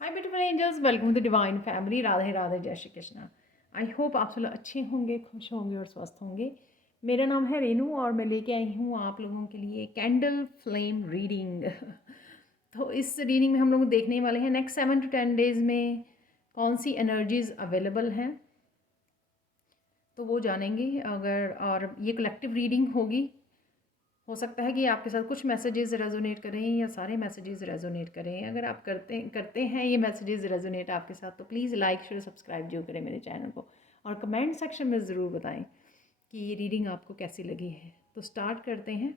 Hi beautiful angels, welcome to divine family. Radhe Radhe, जय Shri Krishna. I hope आप सब लोग अच्छे होंगे, खुश होंगे और स्वस्थ होंगे। मेरा नाम है रेनू और मैं लेके आई हूँ आप लोगों के लिए कैंडल फ्लेम रीडिंग। तो इस रीडिंग में हम लोग देखने वाले हैं नेक्स्ट 7 to 10 डेज़ में कौन सी एनर्जीज अवेलेबल हैं, तो वो जानेंगे। अगर और ये कलेक्टिव रीडिंग होगी, हो सकता है कि आपके साथ कुछ मैसेजेस रेजोनेट करें या सारे मैसेजेस रेजोनेट करें। अगर आप करते करते हैं ये मैसेजेस रेजोनेट आपके साथ, तो प्लीज़ लाइक शेयर सब्सक्राइब जो करें मेरे चैनल को, और कमेंट सेक्शन में ज़रूर बताएं कि ये रीडिंग आपको कैसी लगी है। तो स्टार्ट करते हैं।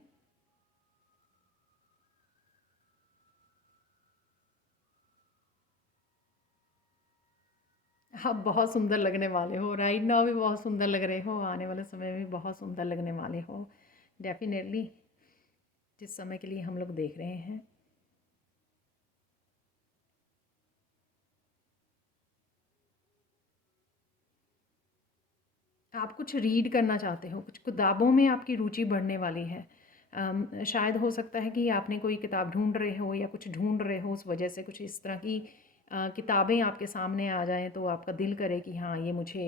आप बहुत सुंदर लगने वाले हो, राइट नाउ भी बहुत सुंदर लग रहे हो, आने वाले समय में भी बहुत सुंदर लगने वाले हो डेफिनेटली, जिस समय के लिए हम लोग देख रहे हैं। आप कुछ रीड करना चाहते हो, कुछ किताबों में आपकी रुचि बढ़ने वाली है। शायद हो सकता है कि आपने कोई किताब ढूंढ रहे हो या कुछ ढूंढ रहे हो, उस वजह से कुछ इस तरह की किताबें आपके सामने आ जाएं तो आपका दिल करे कि हाँ ये मुझे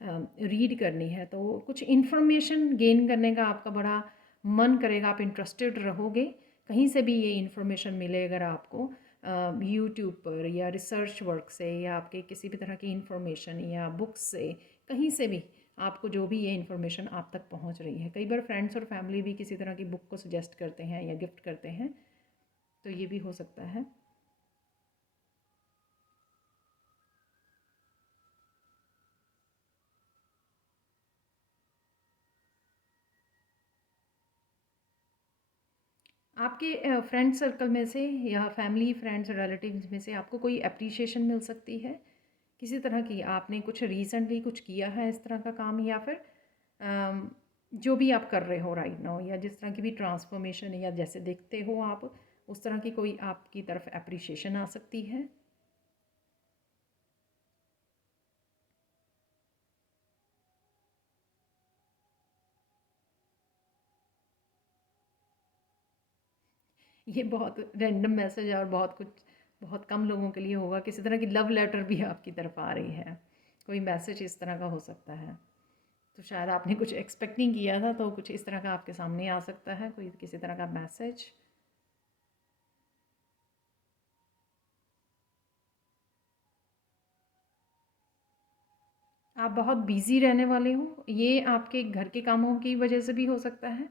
रीड करनी है। तो कुछ इन्फॉर्मेशन गेन करने का आपका बड़ा मन करेगा, आप इंटरेस्टेड रहोगे। कहीं से भी ये इन्फॉर्मेशन मिले अगर आपको, यूट्यूब पर या रिसर्च वर्क से या आपके किसी भी तरह की इन्फॉर्मेशन या बुक्स से, कहीं से भी आपको जो भी ये इन्फॉर्मेशन आप तक पहुंच रही है। कई बार फ्रेंड्स और फैमिली भी किसी तरह की बुक को सजेस्ट करते हैं या गिफ्ट करते हैं, तो ये भी हो सकता है। आपके फ्रेंड सर्कल में से या फैमिली फ्रेंड्स रिलेटिव्स में से आपको कोई अप्रिसिएशन मिल सकती है किसी तरह की। आपने कुछ रिसेंटली कुछ किया है इस तरह का काम, या फिर अम, जो भी आप कर रहे हो राइट नाउ, या जिस तरह की भी ट्रांसफॉर्मेशन या जैसे देखते हो आप, उस तरह की कोई आपकी तरफ अप्रिसिएशन आ सकती है। ये बहुत रैंडम मैसेज है और बहुत कुछ, बहुत कम लोगों के लिए होगा। किसी तरह की लव लेटर भी आपकी तरफ आ रही है, कोई मैसेज इस तरह का हो सकता है। तो शायद आपने कुछ एक्सपेक्ट नहीं किया था, तो कुछ इस तरह का आपके सामने आ सकता है, कोई किसी तरह का मैसेज। आप बहुत बिजी रहने वाले हो, ये आपके घर के कामों की वजह से भी हो सकता है,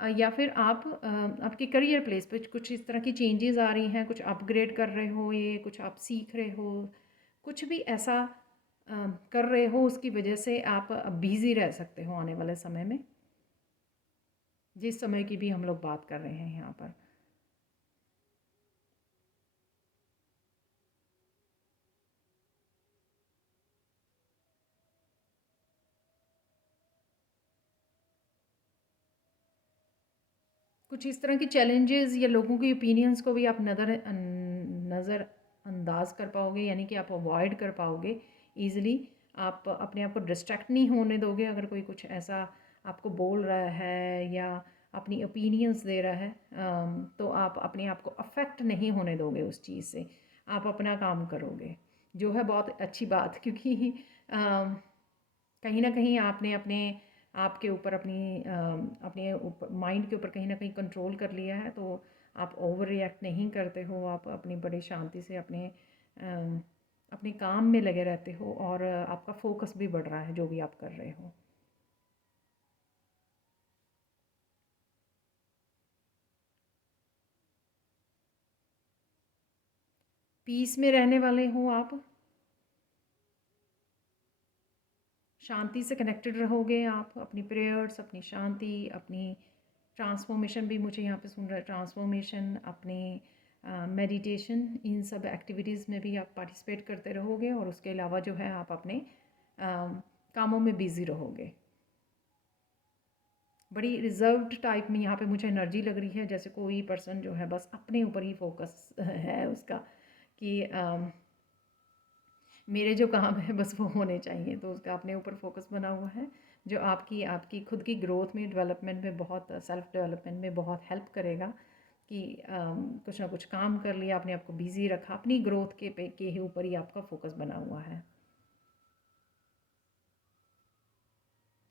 या फिर आप आपके करियर प्लेस पे कुछ इस तरह की चेंजेस आ रही हैं, कुछ अपग्रेड कर रहे हो, ये कुछ आप सीख रहे हो, कुछ भी ऐसा अ, कर रहे हो, उसकी वजह से आप बिज़ी रह सकते हो आने वाले समय में, जिस समय की भी हम लोग बात कर रहे हैं यहाँ पर। कुछ इस तरह की चैलेंजेस या लोगों की ओपिनियंस को भी आप नज़र अंदाज कर पाओगे, यानी कि आप अवॉइड कर पाओगे ईज़िली। आप अपने आप को डिस्ट्रैक्ट नहीं होने दोगे। अगर कोई कुछ ऐसा आपको बोल रहा है या अपनी ओपिनियंस दे रहा है, तो आप अपने आप को अफेक्ट नहीं होने दोगे उस चीज़ से। आप अपना काम करोगे, जो है बहुत अच्छी बात, क्योंकि अम, कहीं ना कहीं आपने अपने आपके ऊपर अपने ऊपर माइंड के ऊपर कहीं ना कहीं कंट्रोल कर लिया है। तो आप ओवर रिएक्ट नहीं करते हो, आप अपनी बड़ी शांति से अपने काम में लगे रहते हो, और आपका फोकस भी बढ़ रहा है जो भी आप कर रहे हो। पीस में रहने वाले हो आप, शांति से कनेक्टेड रहोगे आप। अपनी प्रेयर्स, अपनी शांति, अपनी ट्रांसफॉर्मेशन भी मुझे यहाँ पे सुन रहा है, ट्रांसफॉर्मेशन, अपनी मेडिटेशन, इन सब एक्टिविटीज़ में भी आप पार्टिसिपेट करते रहोगे, और उसके अलावा जो है आप अपने कामों में बिज़ी रहोगे। बड़ी रिजर्व्ड टाइप में यहाँ पे मुझे एनर्जी लग रही है, जैसे कोई पर्सन जो है बस अपने ऊपर ही फोकस है उसका, कि मेरे जो काम है बस वो होने चाहिए, तो उसका अपने ऊपर फोकस बना हुआ है, जो आपकी आपकी खुद की ग्रोथ में, डेवलपमेंट में, बहुत सेल्फ डेवलपमेंट में बहुत हेल्प करेगा। कि कुछ ना कुछ काम कर लिया, अपने आप को बिज़ी रखा, अपनी ग्रोथ के ही ऊपर ही आपका फोकस बना हुआ है।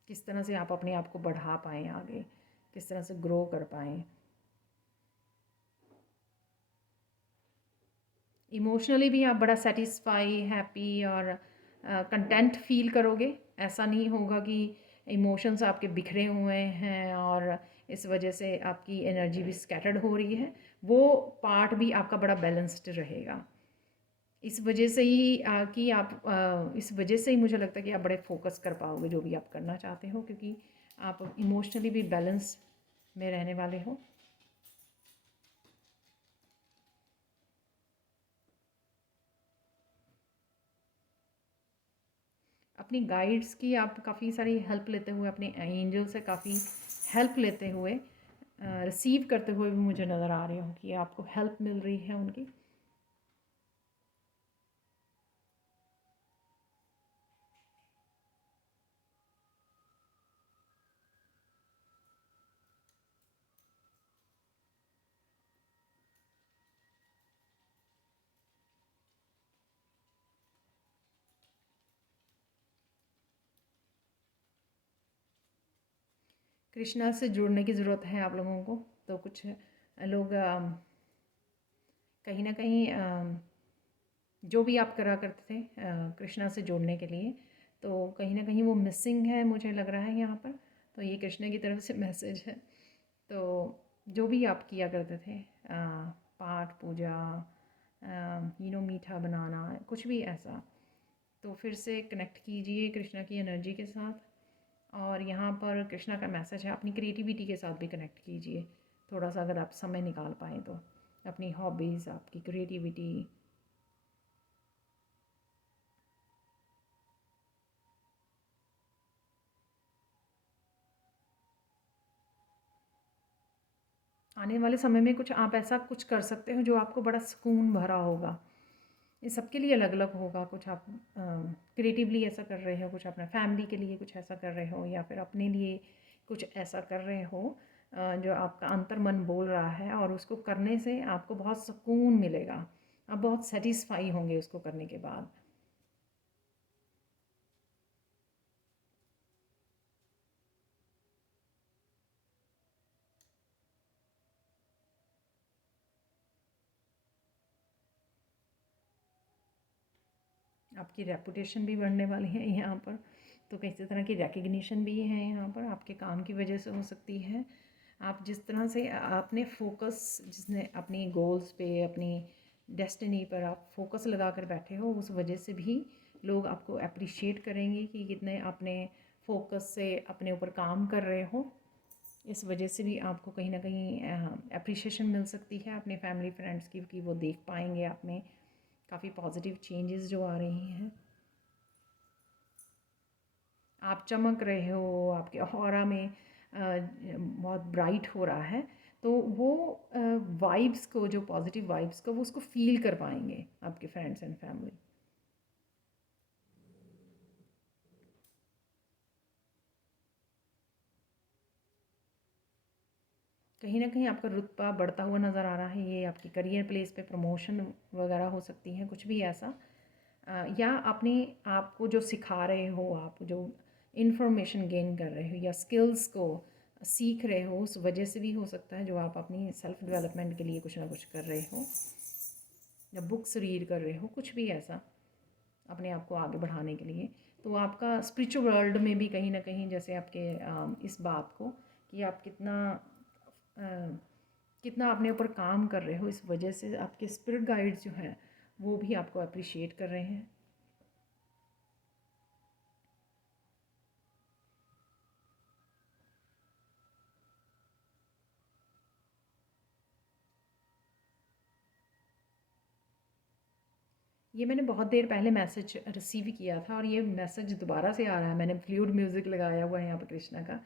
किस तरह से आप अपने आप को बढ़ा पाएँ आगे, किस तरह से ग्रो कर पाएँ। इमोशनली भी आप बड़ा सेटिस्फाई, हैप्पी और कंटेंट फील करोगे। ऐसा नहीं होगा कि इमोशंस आपके बिखरे हुए हैं और इस वजह से आपकी एनर्जी भी स्कैटर्ड हो रही है। वो पार्ट भी आपका बड़ा बैलेंस्ड रहेगा। इस वजह से ही कि आप इस वजह से ही मुझे लगता है कि आप बड़े फोकस कर पाओगे जो भी आप करना चाहते हो, क्योंकि आप इमोशनली भी बैलेंस में रहने वाले हो। अपनी गाइड्स की आप काफ़ी सारी हेल्प लेते हुए, अपने एंजल से काफ़ी हेल्प लेते हुए, रिसीव करते हुए भी मुझे नज़र आ रहे हो कि आपको हेल्प मिल रही है उनकी। कृष्णा से जुड़ने की ज़रूरत है आप लोगों को। तो कुछ लोग कहीं ना कहीं जो भी आप करा करते थे कृष्णा से जोड़ने के लिए, तो कहीं ना कहीं वो मिसिंग है मुझे लग रहा है यहाँ पर। तो ये कृष्णा की तरफ से मैसेज है। तो जो भी आप किया करते थे, पाठ पूजा, मीठा बनाना, कुछ भी ऐसा, तो फिर से कनेक्ट कीजिए कृष्णा की एनर्जी के साथ। और यहाँ पर कृष्णा का मैसेज है, अपनी क्रिएटिविटी के साथ भी कनेक्ट कीजिए थोड़ा सा, अगर आप समय निकाल पाएँ तो। अपनी हॉबीज़, आपकी क्रिएटिविटी। आने वाले समय में कुछ आप ऐसा कुछ कर सकते हो जो आपको बड़ा सुकून भरा होगा। ये सबके लिए अलग अलग होगा। कुछ आप क्रिएटिवली ऐसा कर रहे हो, कुछ अपना फैमिली के लिए कुछ ऐसा कर रहे हो, या फिर अपने लिए कुछ ऐसा कर रहे हो जो आपका अंतर्मन बोल रहा है, और उसको करने से आपको बहुत सुकून मिलेगा। आप बहुत सेटिस्फाई होंगे उसको करने के बाद। आपकी रेपुटेशन भी बढ़ने वाली है यहाँ पर। तो किसी तरह की रिकग्निशन भी है यहाँ पर, आपके काम की वजह से हो सकती है। आप जिस तरह से आपने फोकस, जिसने अपनी गोल्स पे, अपनी डेस्टिनी पर आप फोकस लगा कर बैठे हो, उस वजह से भी लोग आपको अप्रिशिएट करेंगे कि कितने अपने फोकस से अपने ऊपर काम कर रहे हो। इस वजह से भी आपको कहीं ना कहीं अप्रिशिएशन मिल सकती है अपने फैमिली फ्रेंड्स की, कि वो देख पाएंगे आप में काफ़ी पॉजिटिव चेंजेस जो आ रही हैं। आप चमक रहे हो, आपके ऑरा में बहुत ब्राइट हो रहा है। तो वो वाइब्स को, जो पॉजिटिव वाइब्स को, वो उसको फील कर पाएंगे आपके फ्रेंड्स एंड फैमिली। कहीं ना कहीं आपका रुतबा बढ़ता हुआ नज़र आ रहा है। ये आपकी करियर प्लेस पे प्रमोशन वगैरह हो सकती है, कुछ भी ऐसा। या अपने आप को जो सिखा रहे हो, आप जो इन्फॉर्मेशन गेन कर रहे हो या स्किल्स को सीख रहे हो, उस वजह से भी हो सकता है, जो आप अपनी सेल्फ डेवलपमेंट के लिए कुछ ना कुछ कर रहे हो, या बुक्स रीड कर रहे हो, कुछ भी ऐसा अपने आप को आगे बढ़ाने के लिए। तो आपका स्पिरिचुअल वर्ल्ड में भी कहीं ना कहीं, जैसे आपके इस बात को कि आप कितना अ, कितना अपने ऊपर काम कर रहे हो, इस वजह से आपके स्पिरिट गाइड्स जो हैं वो भी आपको अप्रिशिएट कर रहे हैं। ये मैंने बहुत देर पहले मैसेज रिसीव किया था, और ये मैसेज दोबारा से आ रहा है। मैंने फ्लूट म्यूज़िक लगाया हुआ है यहाँ पर कृष्णा का,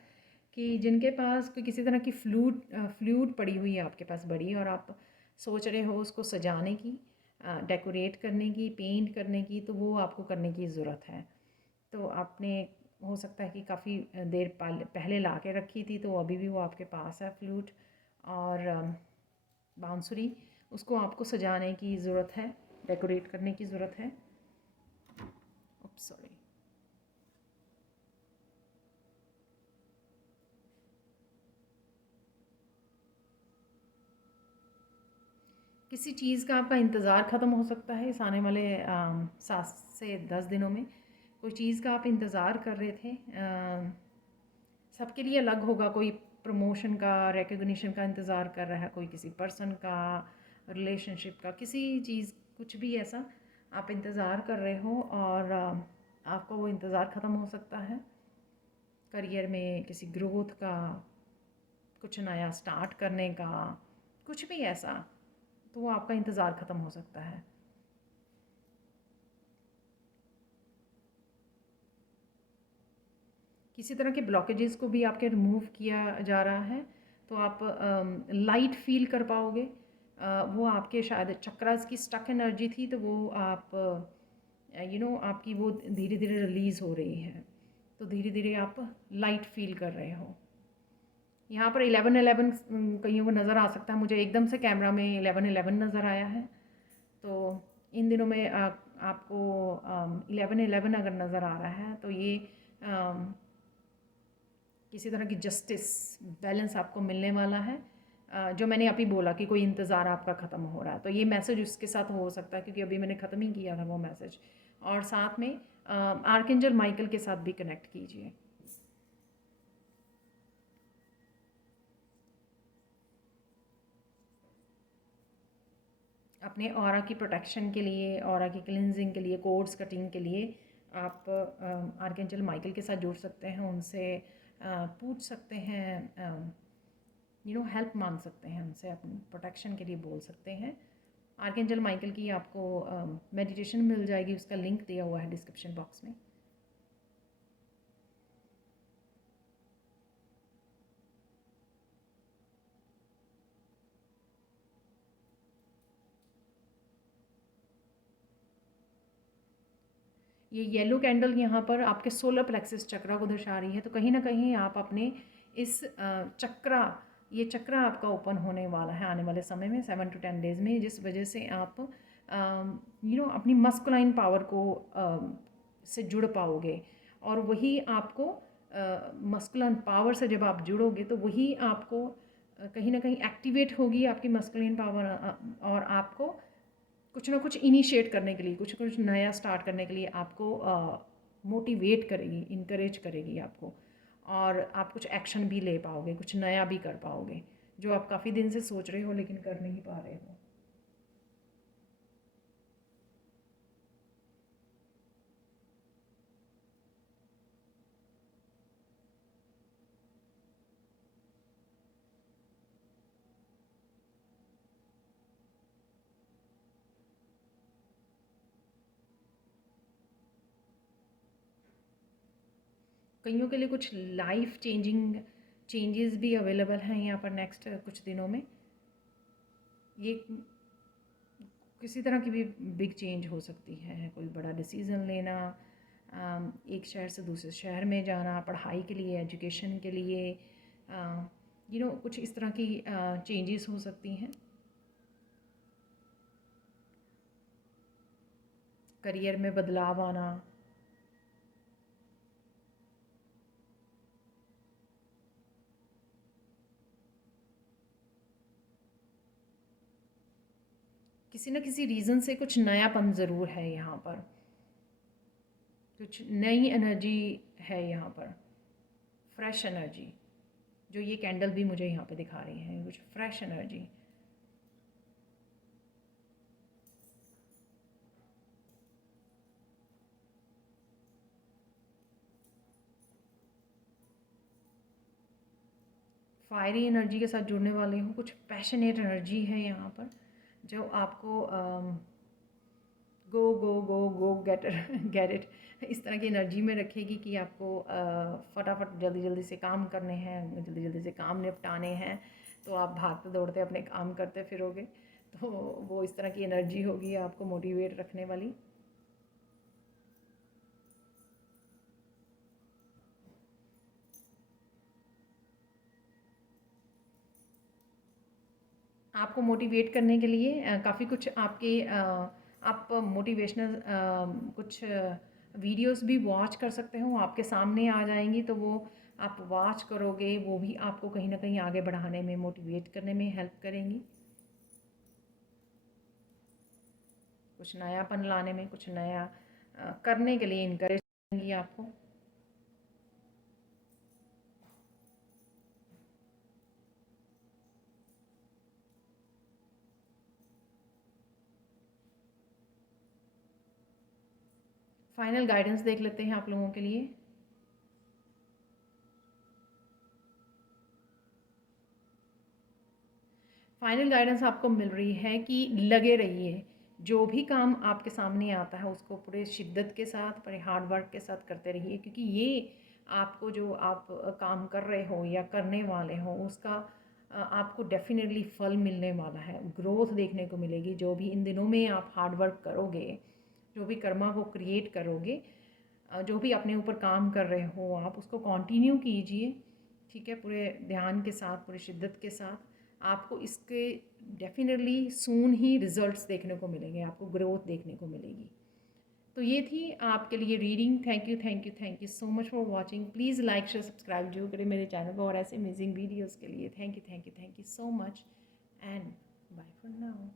कि जिनके पास कोई किसी तरह की फ्लूट पड़ी हुई है आपके पास बड़ी, और आप सोच रहे हो उसको सजाने की, डेकोरेट करने की, पेंट करने की, तो वो आपको करने की ज़रूरत है। तो आपने, हो सकता है कि काफ़ी देर पहले ला के रखी थी, तो अभी भी वो आपके पास है फ्लूट। और बांसुरी, उसको आपको सजाने की ज़रूरत है, डेकोरेट करने की ज़रूरत है। सॉरी, किसी चीज़ का आपका इंतज़ार ख़त्म हो सकता है इस आने वाले 7 से 10 दिनों में। कोई चीज़ का आप इंतज़ार कर रहे थे, सबके लिए अलग होगा। कोई प्रमोशन का, रिकॉग्निशन का इंतज़ार कर रहा है, कोई किसी पर्सन का, रिलेशनशिप का, किसी चीज़, कुछ भी ऐसा आप इंतज़ार कर रहे हो और आपका वो इंतज़ार ख़त्म हो सकता है। करियर में किसी ग्रोथ का, कुछ नया स्टार्ट करने का, कुछ भी ऐसा, तो वो आपका इंतज़ार ख़त्म हो सकता है। किसी तरह के ब्लॉकेजेस को भी आपके रिमूव किया जा रहा है, तो आप लाइट फील कर पाओगे। वो आपके शायद चक्रास की स्टक एनर्जी थी, तो वो आप आपकी वो धीरे धीरे रिलीज़ हो रही है, तो धीरे धीरे आप लाइट फील कर रहे हो। यहाँ पर 11-11 कईयों को नज़र आ सकता है, मुझे एकदम से कैमरा में 11-11 नज़र आया है। तो इन दिनों में आपको 11-11 अगर नज़र आ रहा है, तो ये किसी तरह की जस्टिस, बैलेंस आपको मिलने वाला है। जो मैंने अभी बोला कि कोई इंतज़ार आपका ख़त्म हो रहा है, तो ये मैसेज उसके साथ हो सकता है, क्योंकि अभी मैंने ख़त्म ही किया था वो मैसेज। और साथ में आर्कएंजल माइकल के साथ भी कनेक्ट कीजिए। अपने ऑरा की प्रोटेक्शन के लिए, ऑरा की क्लिनजिंग के लिए, कोड्स कटिंग के लिए आप आर्कएंजल माइकल के साथ जुड़ सकते हैं, उनसे पूछ सकते हैं, हेल्प मांग सकते हैं, उनसे अपनी प्रोटेक्शन के लिए बोल सकते हैं। आर्कएंजल माइकल की आपको मेडिटेशन मिल जाएगी, उसका लिंक दिया हुआ है डिस्क्रिप्शन बॉक्स में। ये येलो कैंडल यहाँ पर आपके सोलर प्लेक्सिस चक्रा को दर्शा रही है, तो कहीं ना कहीं आप अपने इस चक्रा, ये चक्रा आपका ओपन होने वाला है आने वाले समय में 7 to 10 डेज़ में, जिस वजह से आप अपनी मस्कुलाइन पावर को से जुड़ पाओगे। और वही आपको मस्कुलाइन पावर से जब आप जुड़ोगे, तो वही आपको कहीं ना कहीं एक्टिवेट होगी आपकी मस्कुलाइन पावर, और आपको कुछ ना कुछ इनिशिएट करने के लिए, कुछ कुछ नया स्टार्ट करने के लिए आपको मोटिवेट करेगी, इनकरेज करेगी आपको, और आप कुछ एक्शन भी ले पाओगे, कुछ नया भी कर पाओगे, जो आप काफ़ी दिन से सोच रहे हो लेकिन कर नहीं पा रहे हो। कईयों के लिए कुछ लाइफ चेंजिंग चेंजेस भी अवेलेबल हैं यहाँ पर नेक्स्ट कुछ दिनों में। ये किसी तरह की भी बिग चेंज हो सकती है, कोई बड़ा डिसीज़न लेना, एक शहर से दूसरे शहर में जाना, पढ़ाई के लिए, एजुकेशन के लिए, कुछ इस तरह की चेंजेस हो सकती हैं। करियर में बदलाव आना, किसी न किसी रीज़न से कुछ नयापन ज़रूर है यहाँ पर, कुछ नई एनर्जी है यहाँ पर, फ्रेश एनर्जी, जो ये कैंडल भी मुझे यहाँ पे दिखा रही है, कुछ फ्रेश एनर्जी। फायरी एनर्जी के साथ जुड़ने वाले हो, कुछ पैशनेट एनर्जी है यहाँ पर, जो आपको गो गो गो गो गेट गेट इट, इस तरह की एनर्जी में रखेगी कि आपको फटाफट जल्दी जल्दी से काम करने हैं, जल्दी जल्दी से काम निपटाने हैं, तो आप भागते दौड़ते अपने काम करते फिरोगे, तो वो इस तरह की एनर्जी होगी आपको मोटिवेट रखने वाली। आपको मोटिवेट करने के लिए काफ़ी कुछ आपके आप मोटिवेशनल कुछ वीडियोस भी वॉच कर सकते हो, आपके सामने आ जाएंगी, तो वो आप वॉच करोगे, वो भी आपको कहीं ना कहीं आगे बढ़ाने में, मोटिवेट करने में हेल्प करेंगी, कुछ नयापन लाने में, कुछ नया करने के लिए इनकरेज करेंगी आपको। फाइनल गाइडेंस देख लेते हैं आप लोगों के लिए। फाइनल गाइडेंस आपको मिल रही है कि लगे रहिए, जो भी काम आपके सामने आता है उसको पूरे शिद्दत के साथ, बड़े हार्ड वर्क के साथ करते रहिए, क्योंकि ये आपको जो आप काम कर रहे हो या करने वाले हो उसका आपको डेफिनेटली फल मिलने वाला है, ग्रोथ देखने को मिलेगी। जो भी इन दिनों में आप हार्ड वर्क करोगे, जो भी कर्मा को क्रिएट करोगे, जो भी अपने ऊपर काम कर रहे हो आप उसको कंटिन्यू कीजिए, ठीक है, पूरे ध्यान के साथ, पूरी शिद्दत के साथ। आपको इसके डेफिनेटली सून ही रिजल्ट्स देखने को मिलेंगे, आपको ग्रोथ देखने को मिलेगी। तो ये थी आपके लिए reading. Thank you, thank you, thank you so much for watching. Please like share subscribe जरूर करें मेरे चैनल को, और ऐसे अमेजिंग वीडियोज़ के लिए। Thank you, thank you, thank you so much, and bye for now.